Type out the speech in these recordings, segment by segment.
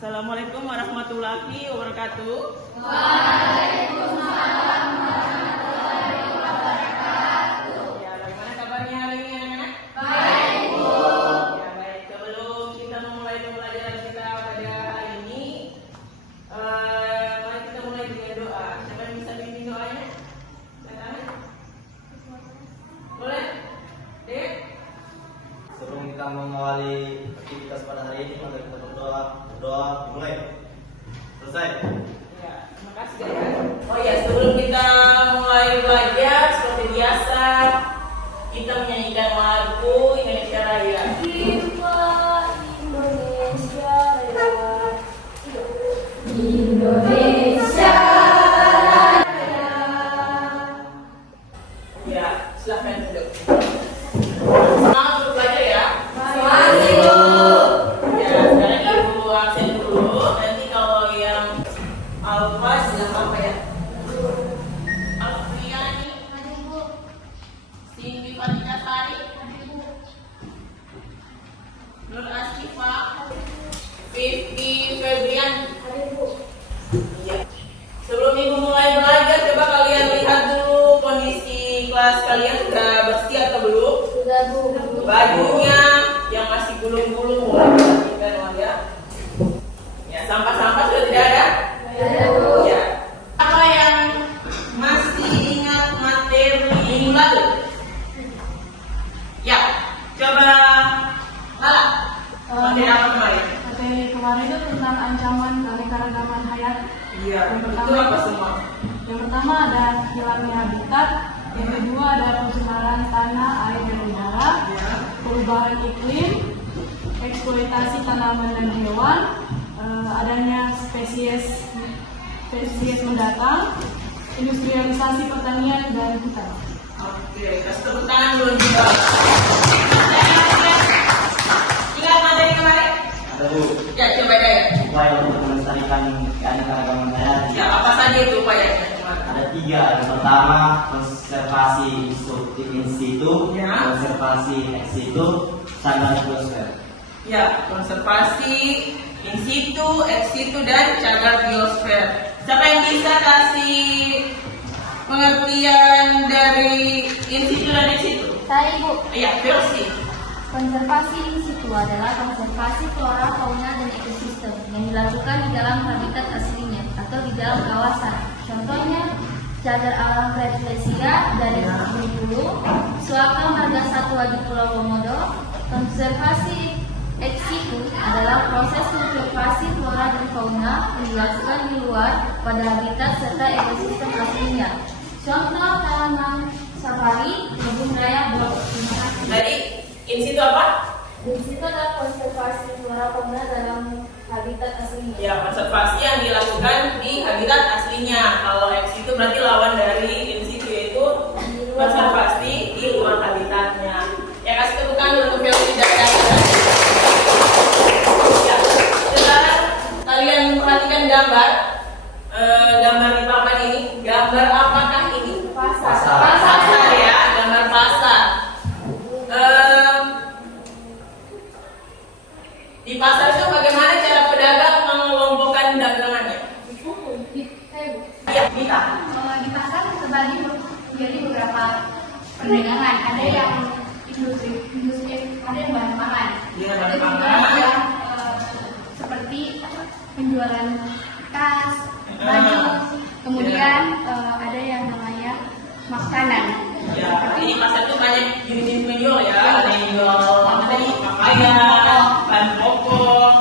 Assalamualaikum warahmatullahi wabarakatuh. Waalaikumsalam warahmatullahi wabarakatuh. Ya, bagaimana kabarnya hari ini anak-anak? Baik, Bu. Ya, baik. Sebelum kita memulai pembelajaran kita pada hari ini, mari kita mulai dengan doa. Siapa yang bisa bimbing doanya? Silakan. Boleh? Dek? Sebelum kita mengawali aktivitas pada hari ini, mari kita berdoa. Dimulai. Selesai. Ya, terima kasih ya. Oh ya, sebelum kita mulai belajar seperti biasa, kita menyanyikan lagu Indonesia Raya. Viva Indonesia Raya. Indonesia Raya. Ya, silakan duduk. Semangat untuk belajar ya. Makasih, Bu. Ya, sekarang ibu absen dulu. Nanti kalau yang Alfa sedang apa ya? Alfiani, Cindy Fatika Sari, Nur Asyifa, Vivi Febrian. Iya. Sebelum ibu mulai belajar, coba kalian lihat dulu kondisi kelas kalian sudah bersih atau belum? Sudah, Bu. Bajunya yang masih gulung-gulung mulai dibersihkan lah ya. Ya, sampah-sampah sudah tidak ada? Ada, Bu. Ya. Apa yang masih ingat materi minggu lalu? Ya, coba Lala. Materi apa kemarin? Materi kemarin itu tentang ancaman keanekaragaman hayati. Iya, Yang itu pertama apa semua? Yang pertama ada hilangnya habitat, yang kedua ada pencemaran tanah, air, dan udara, Ya. perubahan iklim, eksploitasi tanaman dan hewan, adanya spesies mendatang, industrialisasi pertanian dan hutan. Oke, kasih tepuk tangan dulu juga. Ingat materi kemarin? Ada, Bu. Ya, coba deh. Upaya untuk melestarikan keanekaragaman hayati. Ya, apa saja itu upayanya kemarin? Ada 3. Yang pertama, konservasi in situ, Ya. konservasi ex situ, cagar biosfer. Ya, konservasi in situ, ex situ, dan cagar biosfer. Siapa yang bisa kasih pengertian dari in situ dan ex situ? Saya, Bu. Iya, versi. Konservasi in situ adalah konservasi flora, fauna, dan ekosistem yang dilakukan di dalam habitat aslinya atau di dalam kawasan. Contohnya, cagar alam Rafflesia dari Bengkulu, Suaka Marga Satwa di Pulau Komodo. Konservasi ex situ adalah proses konservasi flora dan fauna yang dilakukan di luar pada habitat serta ekosistem aslinya. Contoh taman safari, kebun raya Blok. Terima kasih. Tadi in situ apa? Di situ adalah konservasi flora fauna dalam habitat aslinya. Ya, konservasi yang dilakukan di habitat aslinya. Kalau ex situ berarti lawan dari in situ, yaitu konservasi di luar habitatnya. Ya, kasih tepukan dulu untuk versi data. Ya, sekarang kalian perhatikan gambar. Gambar di papan ini. Gambar apakah ini? Pasar. Pasar ya, gambar pasar. Di pasar itu bagaimana cara pedagang mengelompokkan dagangannya? Iya, bisa. Di pasar terbagi menjadi beberapa perdagangan. Ada yang industri, ada yang bahan pangan. Iya, Ada bahan juga pangan. yang seperti penjualan tas, baju. Kemudian ada yang namanya makanan. Ya, di pasar itu banyak jenis menjual ya. Ada yang jual tadi pakaian, bahan pokok.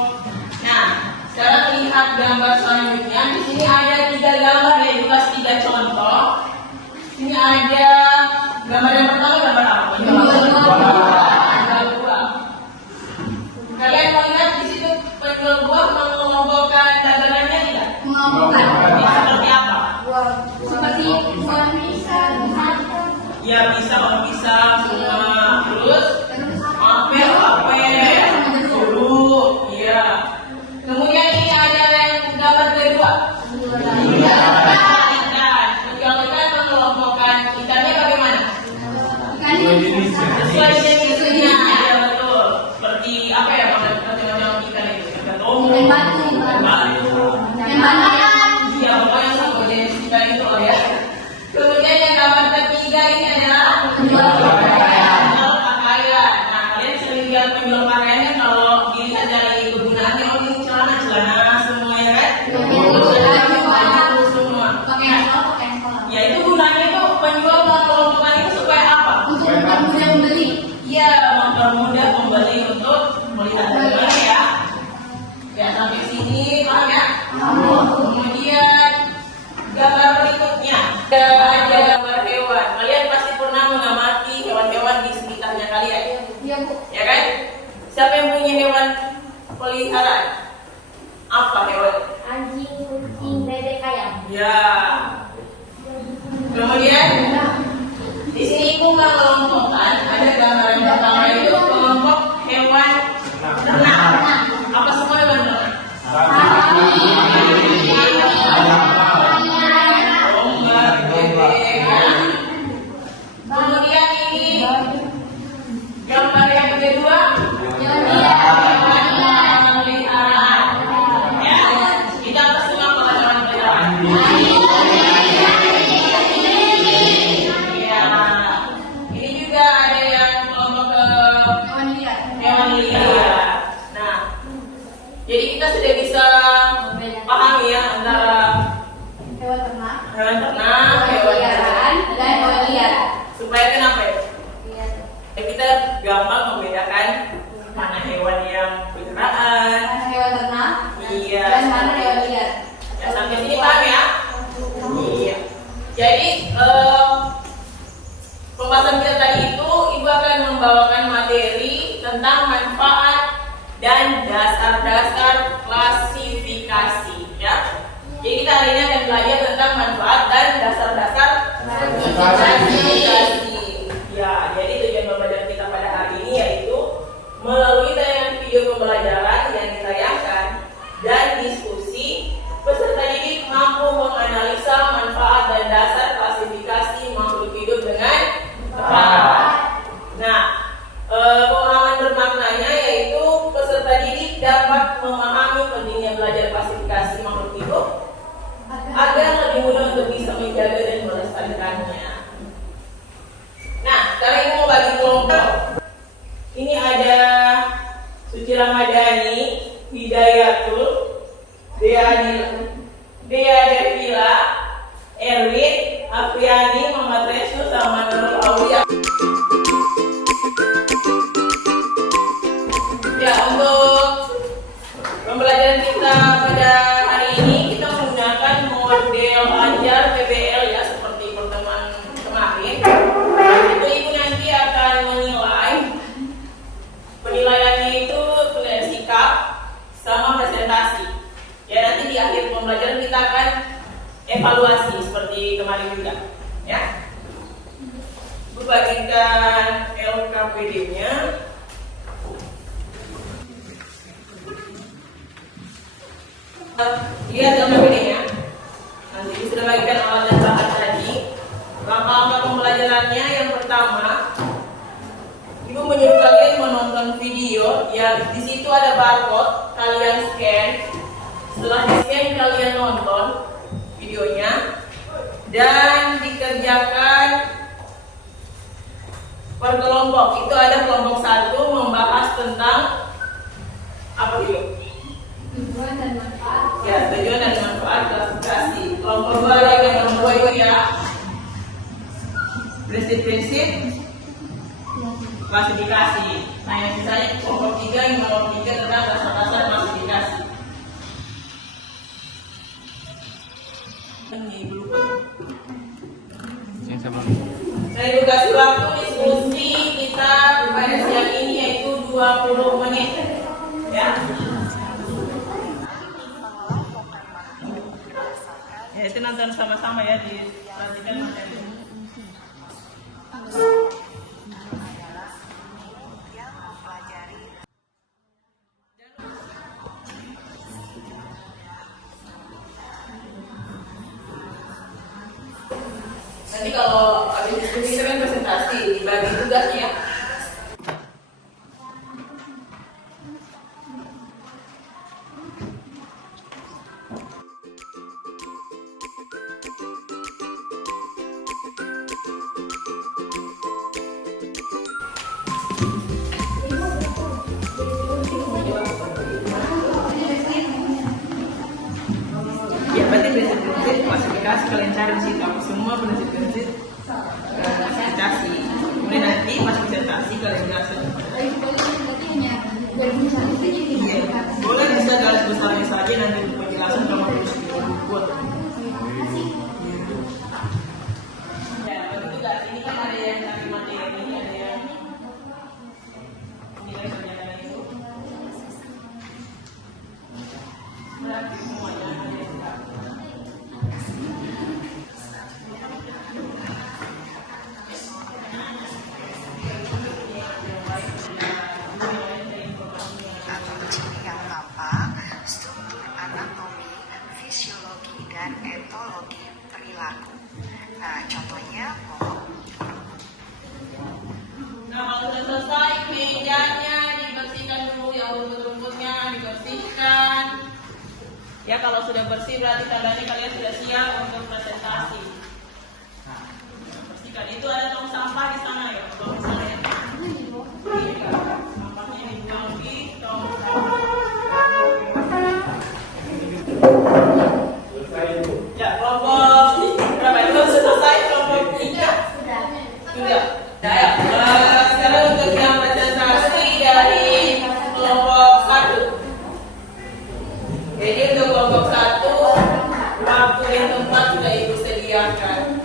Nah, sekarang lihat gambar selanjutnya. Di sini ada 3 gambar yang dikasih 3 contoh. Ini ada gambar yang pertama, gambar apa? Penjual buah. Kalian melihat di situ penjual buah mengelompokkan dagangannya tidak? Mengelompokkan. Ini seperti apa? Seperti buah pisang, Ya, bisa kalau bisa semua. Terus terus apel, dulu, iya. Kemudian ini ada yang gambar kedua. Ikan. Menjual ikan mengelompokkan ikannya bagaimana? Sesuai jenisnya. Ya, betul. Seperti apa ya macam-macam ikan itu? Ikan Ikan batu. Ya, sampai sini paham ya? Kemudian gambar berikutnya ada gambar hewan. Kalian pasti pernah mengamati hewan-hewan di sekitarnya kalian. Iya, Bu. Ya kan? Siapa yang punya hewan peliharaan? Apa hewan? Anjing, kucing, bebek, ayam. Ya. Kemudian di sini Ibu mengelompokkan ada gambaran pertama itu kelompok hewan ternak. Apa semua hewan ternak? Domba, bebek. Kemudian ini gambar yang kedua. Hewan peliharaan. Ya, kita apa semua kalau hewan peliharaan? Ya, ini juga ada yang kelompok hewan liar. Nah, jadi kita sudah bisa pahami ya antara Hewan ternak, hewan ternak, hewan peliharaan. dan hewan liar. Supaya kenapa ya? Iya. Ya, kita gampang membedakan mana hewan yang peliharaan. Mana hewan ternak Iya. dan mana hewan liar. Ya, sampai sini paham ya? Iya. Jadi pembahasan kita tadi itu Ibu akan membawakan materi tentang manfaat dan dasar-dasar klasifikasi ya. Jadi kita hari ini akan belajar tentang manfaat dan dasar-dasar klasifikasi. Ya, jadi tujuan pembelajaran kita pada hari ini yaitu melalui tayangan video pembelajaran yang ditayangkan dan diskusi, peserta didik mampu menganalisa manfaat dan dasar klasifikasi makhluk hidup dengan tepat. Nah, pemahaman bermaknanya yaitu peserta didik dapat memahami pentingnya belajar klasifikasi makhluk hidup agar lebih mudah untuk bisa menjaga dan melestarikannya. Nah, sekarang ini mau bagi kelompok. Ini ada Suci Ramadhani, Hidayatul, Dea Devila, Erwin, Afriani, Muhammad Resul, sama Nurul Aulia. Ya, untuk pembelajaran kita pada hari ini kita menggunakan model ajar PBL ya, seperti pertemuan kemarin. Itu Ibu nanti akan menilai. Penilaiannya itu penilaian sikap sama presentasi. Ya, nanti di akhir pembelajaran kita akan evaluasi seperti kemarin juga. Ya. Bagikan LKPD-nya. Lihat LKPD-nya. Nanti sudah bagikan alat dan bahan tadi. Langkah-langkah pembelajarannya yang pertama, Ibu menyuruh kalian menonton video. Ya, di situ ada barcode, kalian scan. Setelah di scan kalian nonton videonya dan dikerjakan per kelompok. Itu ada kelompok 1 membahas tentang apa itu? Tujuan dan manfaat. Ya, tujuan dan manfaat klasifikasi. Kelompok 2 ada yang nomor 2 itu ya prinsip-prinsip klasifikasi. Nah, yang sisanya kelompok 3 yang nomor 3 tentang dasar-dasar klasifikasi. Ini lupa. Saya juga kasih waktu diskusi kita pada siang ini yaitu 20 menit. Ya. Ya, itu nonton sama-sama ya, diperhatikan materi. Nanti kalau habis diskusi itu kan presentasi, dibagi tugasnya. Ya, berarti prinsip-prinsip klasifikasi kalian cari di situ. Apa semua prinsip-prinsip klasifikasi. Kemudian nanti pas presentasi kalian jelaskan. Berarti hanya 20 menit saja. Iya, boleh bisa garis besar. Berarti semuanya ada yang enggak. Atau ciri yang tampak, struktur anatomi, fisiologi, dan etologi perilaku. Nah, contohnya Nah, kalau sudah selesai mejanya dibersihkan dulu ya, rumput-rumputnya dibersihkan. Ya, kalau sudah bersih berarti tandanya kalian sudah siap untuk presentasi. Nah, bersihkan. Itu ada tong sampah di sana ya, kalau misalnya. Iya, sampahnya dibuang di tong sampah. Ya, kelompok berapa itu selesai? Kelompok 3? Sudah. Ya, sekarang untuk yang presentasi dari kelompok 1. Jadi untuk kelompok 1, waktu dan tempat sudah Ibu sediakan.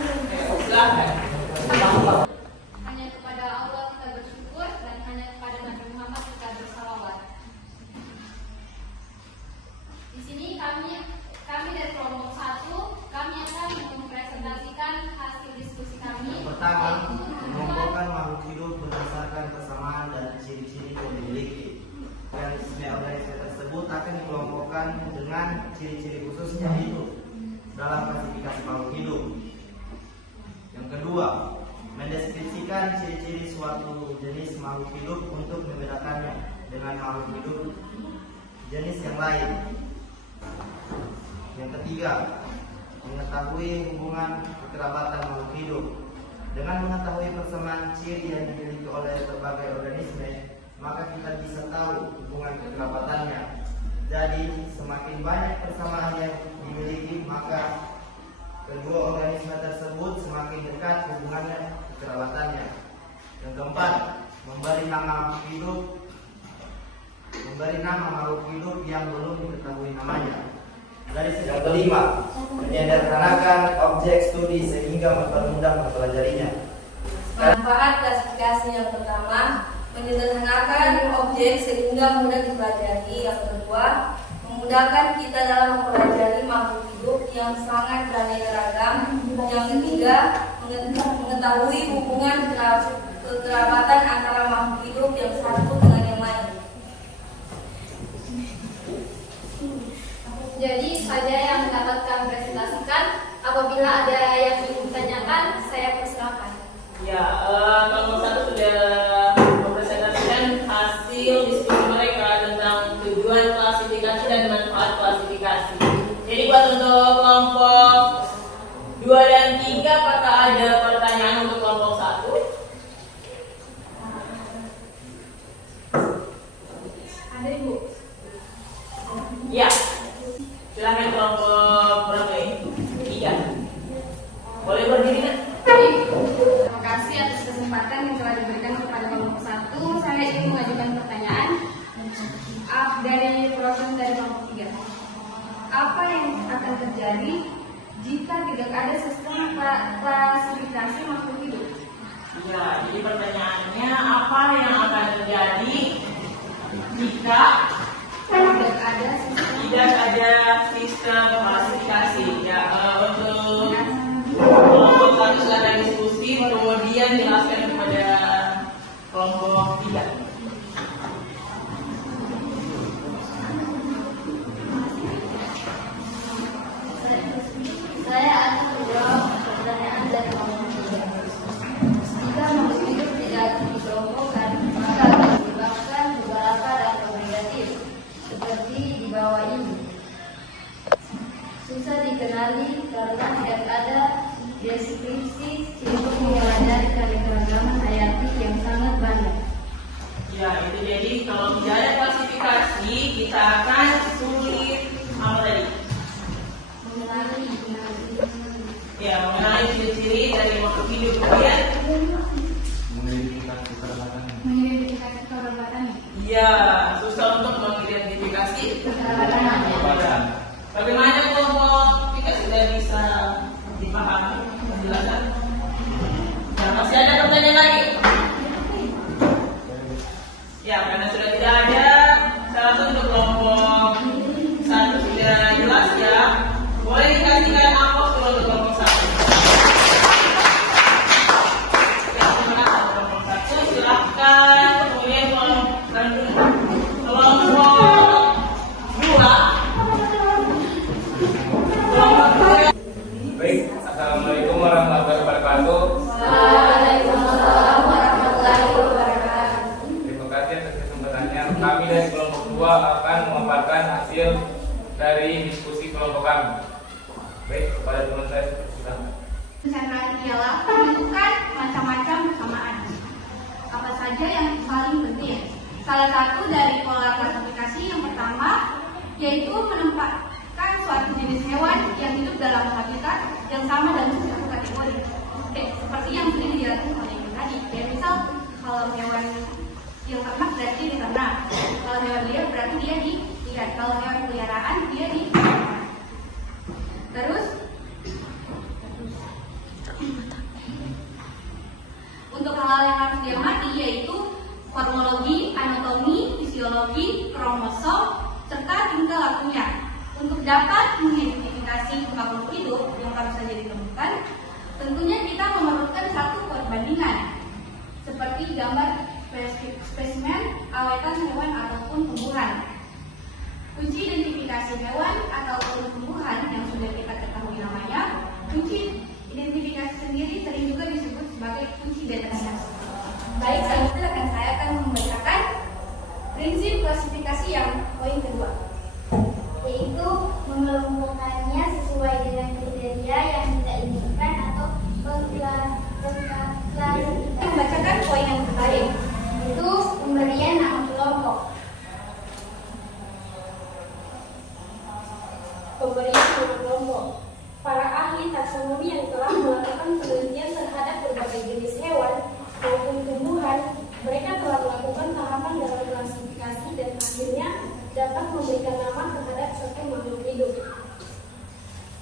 Silakan. Hanya kepada Allah kita bersyukur dan hanya kepada Nabi Muhammad kita bersalawat. Di sini kami dari kelompok 1, kami akan mempresentasikan hasil diskusi kami. Pertama, mengelompokkan makhluk hidup berdasarkan kesamaan dan ciri-ciri yang dimiliki. Organisme tersebut akan dikelompokkan dengan ciri-ciri khususnya itu dalam klasifikasi makhluk hidup. Yang kedua, mendeskripsikan ciri-ciri suatu jenis makhluk hidup untuk membedakannya dengan makhluk hidup jenis yang lain. Yang ketiga, mengetahui hubungan kekerabatan makhluk hidup. Dengan mengetahui persamaan ciri yang dimiliki oleh berbagai organisme, maka kita bisa tahu hubungan kekerabatannya. Jadi, semakin banyak persamaan yang dimiliki, maka kedua organisme tersebut semakin dekat hubungannya kekerabatannya. Yang keempat, memberi nama makhluk hidup yang belum diketahui namanya. Yang kelima, menyederhanakan objek studi sehingga mempermudah mempelajarinya. Manfaat klasifikasi yang pertama, menyederhanakan objek sehingga mudah dipelajari. Yang kedua, memudahkan kita dalam mempelajari makhluk hidup yang sangat beraneka ragam. Yang ketiga, mengetahui hubungan kekerabatan antara makhluk hidup yang satu dengan yang lain. Jadi saja yang dapat kami presentasikan. Apabila ada yang ingin ditanyakan, saya persilakan. Ya, kelompok 1 sudah mempresentasikan hasil diskusi mereka tentang tujuan klasifikasi dan manfaat klasifikasi. Jadi buat untuk kelompok 2 dan 3, apakah ada pertanyaan untuk kelompok 1? Ada Ibu. Ya. Silakan kelompok berapa ini? 3. Boleh berdiri nak? Terima kasih atas kesempatan yang telah diberikan kepada kelompok 1. Saya ingin mengajukan pertanyaan dari proses dari kelompok 3. Apa yang akan terjadi jika tidak ada sistem klasifikasi makhluk hidup? Ya, jadi pertanyaannya apa yang akan terjadi jika tidak ada sistem klasifikasi? Ya, untuk kelompok 1 silakan diskusi, kemudian jelaskan kepada kelompok 3. Saya akan menjawab pertanyaan dari kelompok 3. Jika makhluk hidup tidak dikelompokkan, maka akan menyebabkan beberapa dampak negatif, seperti di bawah ini. Susah dikenali karena tidak ada deskripsi untuk mempelajari keanekaragaman hayati yang sangat banyak. Ya, itu jadi kalau tidak ada klasifikasi, kita akan sulit apa tadi? Ya, mengenali ciri-ciri dari makhluk hidup. Kemudian Mengidentifikasi kekerabatan. ya, susah untuk mengidentifikasi kekerabatan. Bagaimana kelompok 3 sudah bisa dipahami penjelasan? Ya, masih ada pertanyaan lagi? Ya, karena sudah tidak ada, saya langsung untuk kelompok dari diskusi kelompok kami. Baik, kepada teman saya silakan. Pencandraan ialah menentukan macam-macam persamaan. Apa saja yang paling penting? Salah satu dari pola klasifikasi yang pertama yaitu menempatkan suatu jenis hewan yang hidup dalam habitat yang sama dalam suatu kategori. Seperti yang sering dilakukan oleh yang tadi. Ya, misal kalau hewan yang ternak berarti di ternak, kalau hewan liar berarti dia di liar, kalau hewan peliharaan dia di. Terus untuk hal-hal yang harus diamati yaitu morfologi, anatomi, fisiologi, kromosom, serta tingkah lakunya. Untuk dapat mengidentifikasi makhluk hidup yang baru saja ditemukan, tentunya kita memerlukan satu perbandingan, seperti gambar spesimen, awetan hewan ataupun tumbuhan. Kunci identifikasi hewan ataupun tumbuhan yang sudah kita ketahui namanya, kunci identifikasi sendiri sering juga disebut sebagai kunci determinasi. Baik, selanjutnya akan saya akan membacakan prinsip klasifikasi yang poin kedua, yaitu mengelompokkannya sesuai dengan kriteria yang kita inginkan atau Saya membacakan poin yang kemarin, itu pemberian nama kelompok. Pemberian nama kelompok. Para ahli taksonomi yang telah melakukan penelitian terhadap berbagai jenis hewan maupun tumbuhan, mereka telah melakukan tahapan dalam klasifikasi dan akhirnya dapat memberikan nama terhadap suatu makhluk hidup.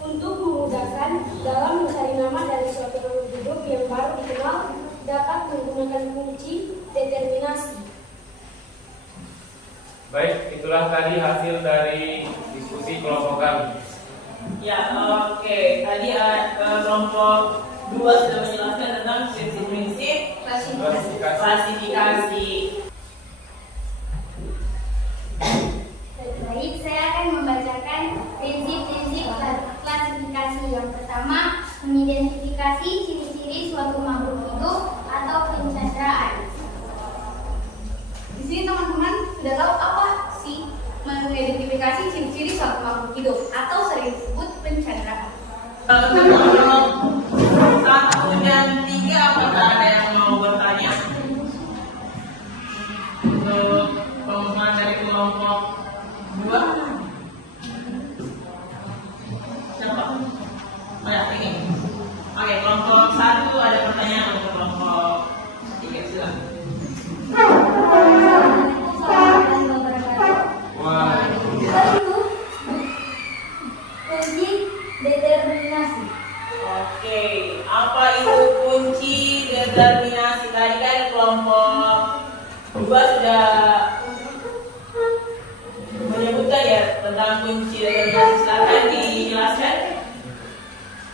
Untuk memudahkan dalam mencari nama dari suatu makhluk hidup yang baru dikenal, dapat menggunakan kunci determinasi. Baik, itulah tadi hasil dari diskusi kelompok kami. Ya, oke. Tadi kelompok 2 sudah menjelaskan tentang prinsip-prinsip klasifikasi. Baik, saya akan membacakan prinsip-prinsip klasifikasi. Yang pertama, mengidentifikasi ciri-ciri suatu makhluk hidup atau pencandraan. di sini teman-teman sudah tahu apa sih mengidentifikasi ciri-ciri suatu makhluk hidup atau sering disebut pencandraan. Kelompok 1 dan 3, apakah ada yang mau bertanya? Untuk pemahaman dari kelompok 2, siapa? Oh ya, ini. Oke, kelompok 1 ada pertanyaan untuk kelompok 3, silakan. Kunci determinasi. Oke, apa itu kunci determinasi? Tadi kan kelompok 2 sudah menyebutkan ya tentang kunci determinasi. Silakan dijelaskan.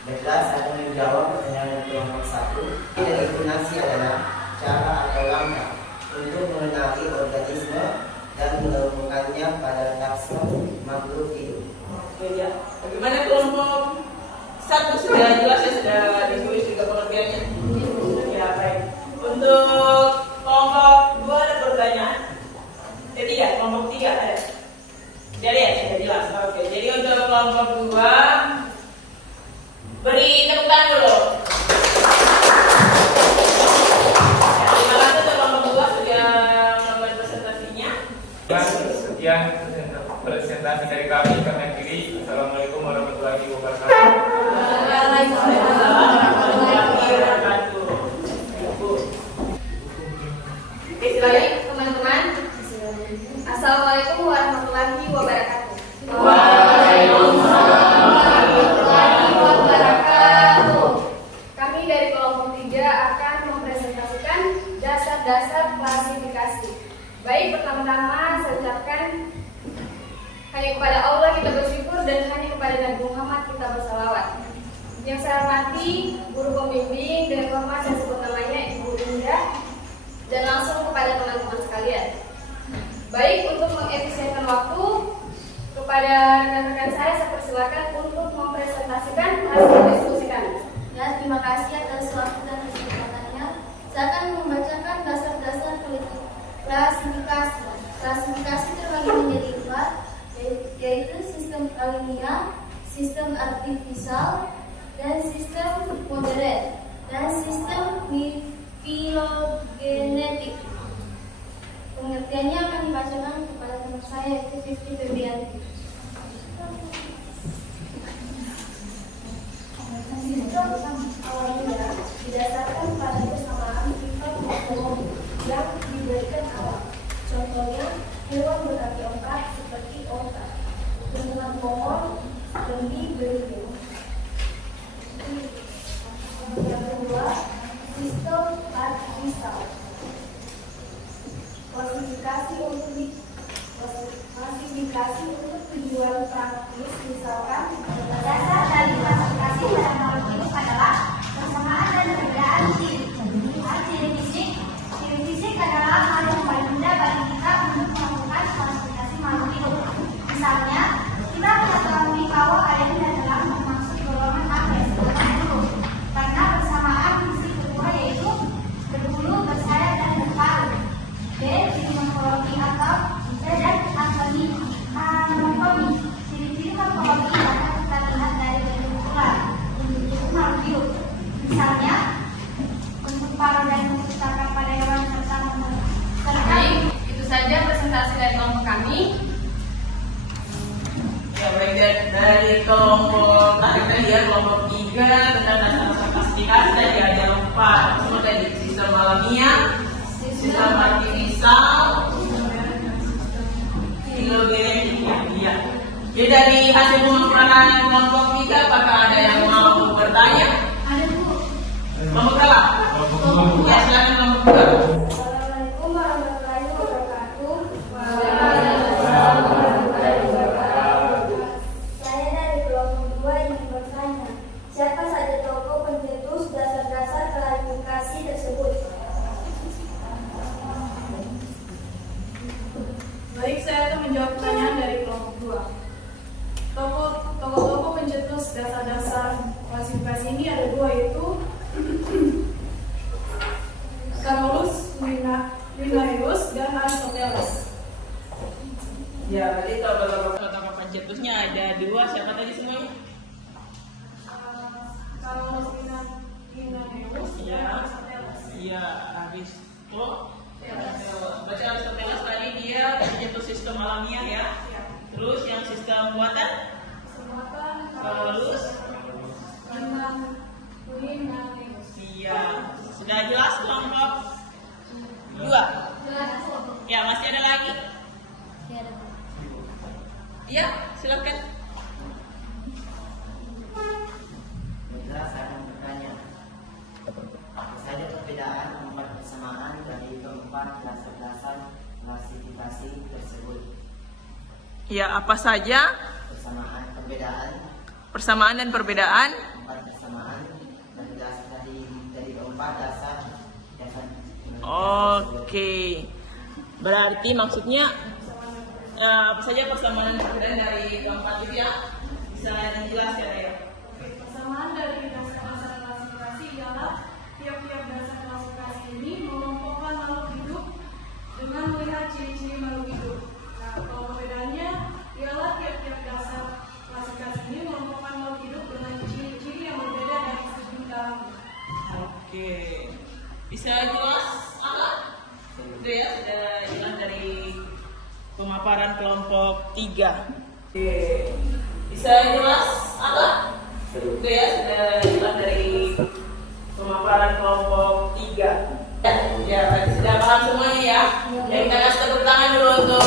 Baiklah, saya akan menjawab pertanyaan kelompok 1. Determinasi adalah cara atau langkah untuk mengenali organisme dan menemukannya pada takson makhluk hidup. Oke ya. Bagaimana kelompok 1 sudah jelas ya, sudah ditulis juga pengertiannya. Ya baik. Untuk kelompok 2 ada pertanyaan. Ketiga, kelompok 3 ada. Jadi ya sudah jelas. Oke. Jadi untuk kelompok 2 beri tepuk tangan dulu. Terima kasih untuk kelompok 2 sudah melakukan presentasinya. Sekian presentasi dari kami akhiri. Assalamualaikum warahmatullahi wabarakatuh. Waalaikumsalam warahmatullahi wabarakatuh. Baik, teman-teman. Assalamualaikum warahmatullahi wabarakatuh. Waalaikumsalam warahmatullahi wabarakatuh. Kami dari kelompok 3 akan mempresentasikan dasar-dasar klasifikasi. Baik, pertama-tama saya ucapkan hanya kepada Allah kita bersyukur dan hanya kepada Nabi Muhammad kita bersalawat. Yang saya hormati guru pembimbing dan hormat saya sebut namanya Ibu Indah, dan langsung kepada teman-teman sekalian. Baik, untuk mengefisienkan waktu, kepada rekan-rekan saya persilakan untuk mempresentasikan hasil diskusi kami. Ya, terima kasih atas waktu dan kesempatannya. Saya akan membacakan dasar-dasar klasifikasi. Klasifikasi terbagi menjadi 4, yaitu sistem linear, sistem artifisial, dan sistem modern, dan sistem filogenetik. Pengertiannya akan dibacakan kepada teman saya yaitu Fifty Febrianti. Sistem awalnya didasarkan pada kesamaan sifat morfologi yang diberikan awal. Contohnya, hewan berkaki 4 seperti onta, tumbuhan pohon, kendi, belimbing. Yang kedua, sistem artifisial. Klasifikasi untuk tujuan praktis, misalkan Dasar dari klasifikasi pada makhluk hidup adalah persamaan dan perbedaan ciri. Ciri fisik adalah hal yang paling mudah bagi kita untuk melakukan klasifikasi makhluk hidup. Misalnya, kita mengetahui bahwa ayam dan elang termasuk golongan Aves, golongan bulu, karena persamaan fisik kedua yaitu berbulu, bersayap, dan berparu. B. Ciri morfologi atau dan anatomi. Ciri-ciri morfologi dapat kita lihat dari bentuk ular, bentuk tubuh makhluk hidup. Misalnya, bentuk paruh dan bentuk cakar pada hewan serta Baik, itu saja presentasi dari kelompok kami. Ya, baik dari kelompok tadi ya, kelompok 3 tentang dasar klasifikasi tadi ada 4. Semua tadi sistem alamiah, sistem artifisial, filogenetik ya. Jadi dari hasil pemaparan kelompok 3, apakah ada yang mau bertanya? ada Bu. Kelompok berapa? Ya, silakan kelompok 2. Assalamualaikum warahmatullahi wabarakatuh. Saya dari kelompok 2 ingin bertanya, siapa saja tokoh pencetus dasar-dasar klasifikasi tersebut? Baik, saya akan menjawab pertanyaan dari kelompok 2. Tokoh-tokoh pencetus dasar-dasar klasifikasi ini ada 2, yaitu Carolus Linnaeus dan Aristoteles. Ya, jadi tokoh pencetusnya ada 2. Siapa tadi semuanya? Carolus Linnaeus dan Aristoteles. Iya, Baca Aristoteles tadi dia pencetus sistem alamiah ya. Terus yang sistem buatan? Carolus Linnaeus. Iya. Sudah jelas kelompok 2? Ya, masih ada lagi? Iya, silakan. Baiklah, saya akan bertanya. Apa saja perbedaan 4 persamaan dari keempat dasar-dasar klasifikasi tersebut? Ya, apa saja? Persamaan dan perbedaan. 4 persamaan dari keempat dasar. Oke. Berarti maksudnya apa saja persamaan dan perbedaan dari keempat itu ya? Bisa dijelaskan ya? Persamaan dari dasar-dasar klasifikasi ialah tiap-tiap dasar klasifikasi ini mengelompokkan makhluk hidup dengan melihat ciri-ciri makhluk hidup. Nah, kalau perbedaannya ialah tiap-tiap dasar klasifikasi ini mengelompokkan makhluk hidup dengan ciri-ciri yang berbeda dari segi dalam. Oke. Bisa jelas apa? Itu ya, sudah jelas dari pemaparan kelompok 3. Oke. Bisa jelas apa? Itu ya, sudah jelas dari pemaparan kelompok 3. Ya, berarti sudah paham semuanya ya. Ya, kita kasih tepuk tangan dulu untuk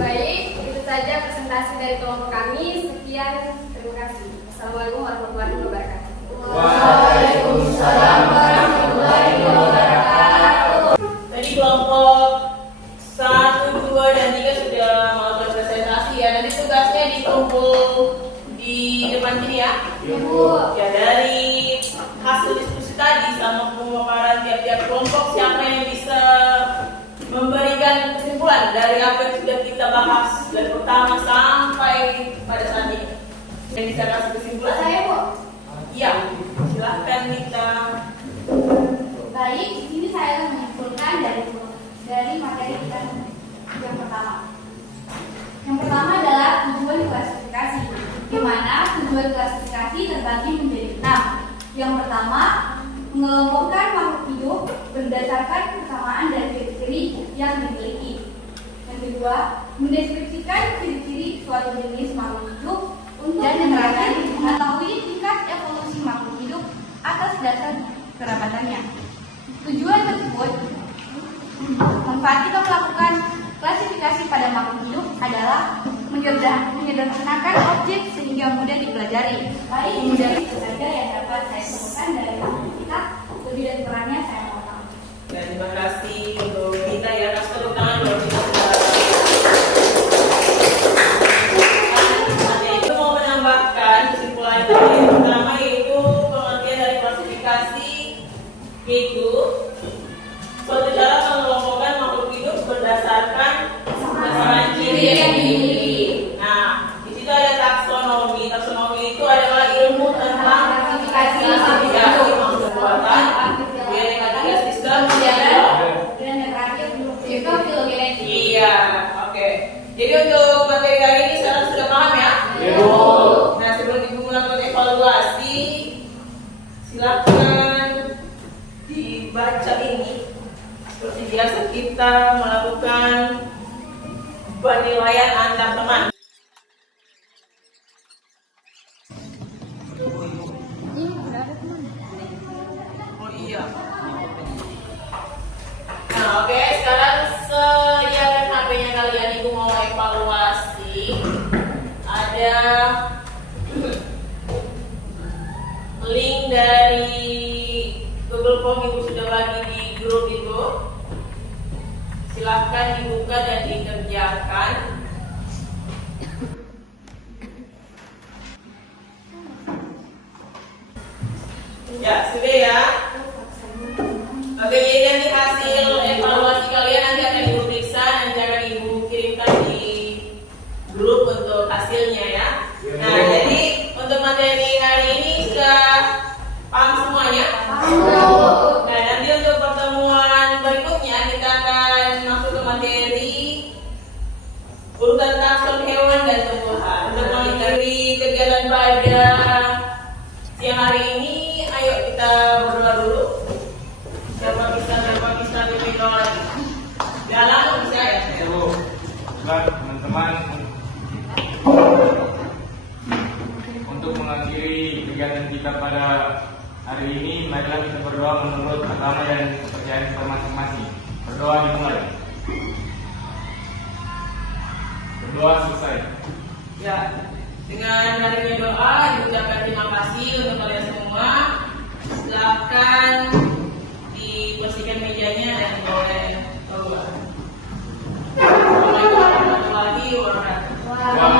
Baik, itu saja presentasi dari kelompok kami. Sekian, terima kasih. Assalamualaikum warahmatullahi wabarakatuh. Waalaikumsalam warahmatullahi wabarakatuh. Tadi kelompok 1, 2, dan 3 sudah melakukan presentasi ya. Nanti tugasnya dikumpul di depan sini ya. Ya, dari hasil diskusi tadi sama pemaparan tiap-tiap kelompok, siapa yang bisa memberikan kesimpulan dari apa yang sudah kita bahas dari pertama sampai pada saat ini? Yang bisa kasih kesimpulan? Saya, Bu. Iya, silahkan Nita. Baik, di sini saya akan menyimpulkan dari materi kita pertama, mengelompokkan makhluk hidup berdasarkan kesamaan dan ciri-ciri yang dimiliki. Yang kedua, mendeskripsikan ciri-ciri suatu jenis makhluk hidup. Dan yang terakhir, mengetahui tingkat evolusi makhluk hidup atas dasar kerabatannya. Tujuan tersebut, manfaat kita melakukan klasifikasi pada makhluk hidup adalah menyederhanakan objek sehingga mudah dipelajari. Baik, kemudian itu saja yang dapat saya temukan dari kita. Lebih dan kurangnya saya mohon maaf. Dan terima kasih untuk kita ya, kasih tepuk tangan buat kita. Itu mau menambahkan kesimpulan yang pertama yaitu pengertian dari klasifikasi, yaitu suatu cara mengelompokkan makhluk hidup berdasarkan kesamaan ciri yang dimiliki. Nah, di situ ada taksonomi. Taksonomi itu adalah ilmu tentang klasifikasi makhluk buatan, kemudian yang ketiga sistem, Dan yang terakhir itu filogenetik. iya, oke. Jadi untuk materi hari ini sekarang sudah paham ya? Nah, sebelum ibu melakukan evaluasi, silakan dibaca ini. Seperti biasa kita melakukan penilaian antar teman. Oh iya. Nah, oke, sekarang sediakan HP-nya kalian, ibu mau evaluasi. Ada link dari Google Form ibu sudah bagi di grup itu. Silahkan dibuka dan dikerjakan. Ya, sudah ya. Oke, jadi nanti hasil evaluasi kalian nanti akan ibu periksa, nanti akan ibu kirimkan di grup untuk hasilnya ya. Nah, jadi untuk materi hari ini sudah paham semuanya? Nah, nanti untuk pertemuan berikutnya kita akan masuk ke materi urutan takson hewan dan tumbuhan. Untuk mengakhiri kegiatan pada siang hari ini, ayo kita berdoa dulu. Siapa bisa berdoa lagi? Dalam bisa ya. Teman-teman, untuk mengakhiri kegiatan kita pada hari ini, marilah kita berdoa menurut agama dan kepercayaan kita masing-masing. Berdoa dimulai. Berdoa selesai. Ya, dengan harinya doa, diucapkan terima kasih untuk kalian semua. Silakan dibersihkan mejanya dan boleh keluar. Assalamualaikum warahmatullahi wabarakatuh.